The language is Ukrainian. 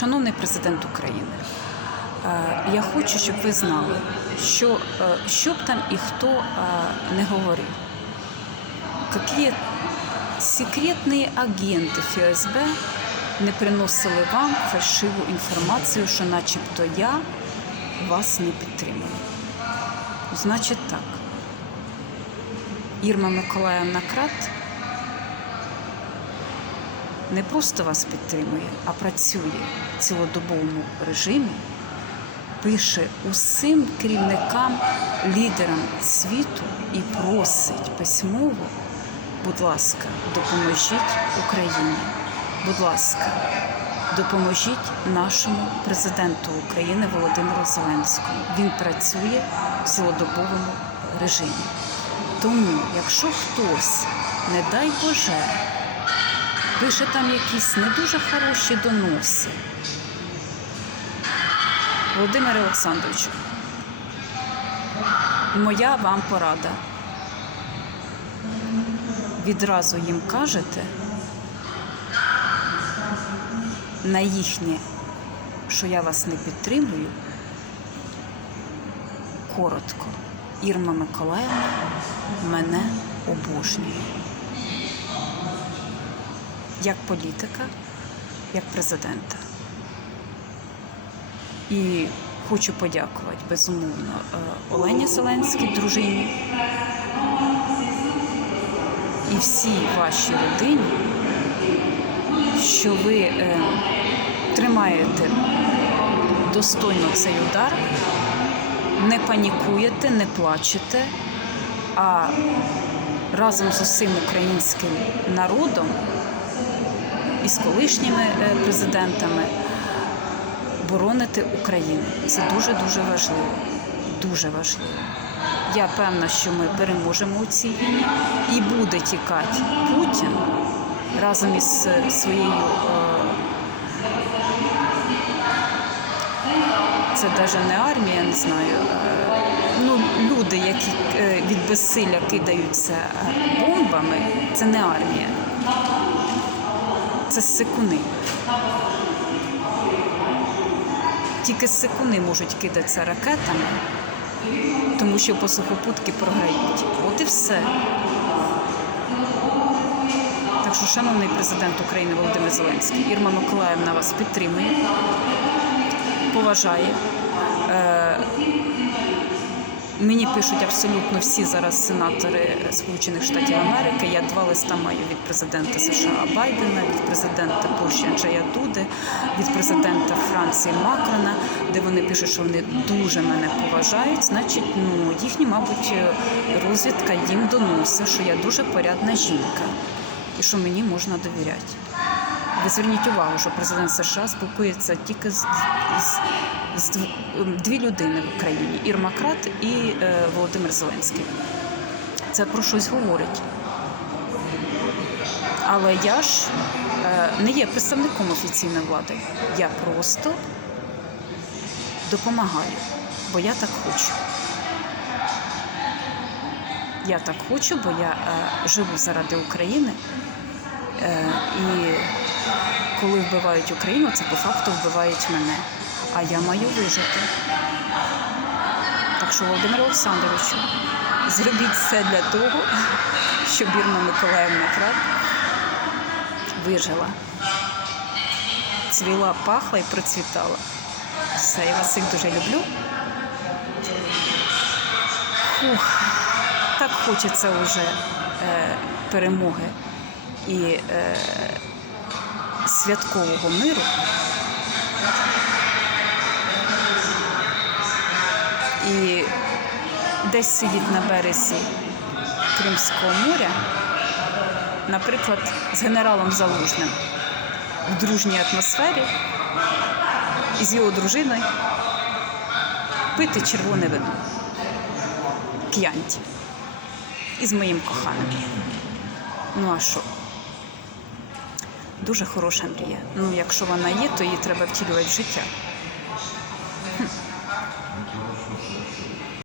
Шановний президент України, е, я хочу, щоб ви знали, що е, що б там і хто е, не говорив, які секретні агенти ФСБ не приносили вам фальшиву інформацію, що начебто я вас не підтримую. Значить так. Ірма Миколаївна Крат не просто вас підтримує, а працює в цілодобовому режимі, пише усім керівникам, лідерам світу і просить письмово, будь ласка, допоможіть Україні. Будь ласка, допоможіть нашому президенту України Володимиру Зеленському. Він працює в цілодобовому режимі. Тому, якщо хтось, не дай Боже, пише там якісь не дуже хороші доноси. Володимир Олександрович, моя вам порада. Відразу їм кажете на їхнє, що я вас не підтримую, коротко. Ірма Миколаївна мене обожнює як політика, як президента. І хочу подякувати безумовно е, Олені Зеленській, дружині і всій вашій родині, що ви е, тримаєте достойно цей удар, не панікуєте, не плачете, а разом з усім українським народом і з колишніми е, президентами боронити Україну. Це дуже дуже важливо. Дуже важливо. Я певна, що ми переможемо у цій війні і буде тікати Путін разом із е, своєю. е, Це навіть не армія, не знаю. Ну, люди, які від безсилля кидаються бомбами, це не армія це секуни. Тільки секуни можуть кидатися ракетами, тому що по сухопутки програють. От і все. Так що, шановний президент України Володимир Зеленський, Ірма Миколаївна вас підтримує, поважає. Мені пишуть абсолютно всі зараз сенатори Сполучених Штатів Америки. Я два листа маю від президента США Байдена, від президента Польщі Анджея Дуди, від президента Франції Макрона, де вони пишуть, що вони дуже мене поважають. Значить, ну їхні, мабуть, розвідка їм доносить, що я дуже порядна жінка і що мені можна довіряти. Ви зверніть увагу, що президент США спілкується тільки з, з, з ем, дві людини в Україні: Ірма Крат і е, Володимир Зеленський. Це про щось говорить. Але я ж е, не є представником офіційної влади. Я просто допомагаю, бо я так хочу. Я так хочу, бо я е, живу заради України. Е, і коли вбивають Україну, це по факту вбивають мене. А я маю вижити. Так що, Володимир Олександровичу, зробіть все для того, щоб Ірма Миколаївна Крат вижила, цвіла, пахла і процвітала. Все, я вас всіх дуже люблю. Фух, так хочеться вже е, перемоги і е, святкового миру. І десь сидіть на березі Кримського моря, наприклад, з генералом Залужним в дружній атмосфері і з його дружиною пити червоне вино. К'янті. І з моїм коханим. Ну а що? Дуже хороша мрія. Ну, якщо вона є, то її треба втілювати в життя.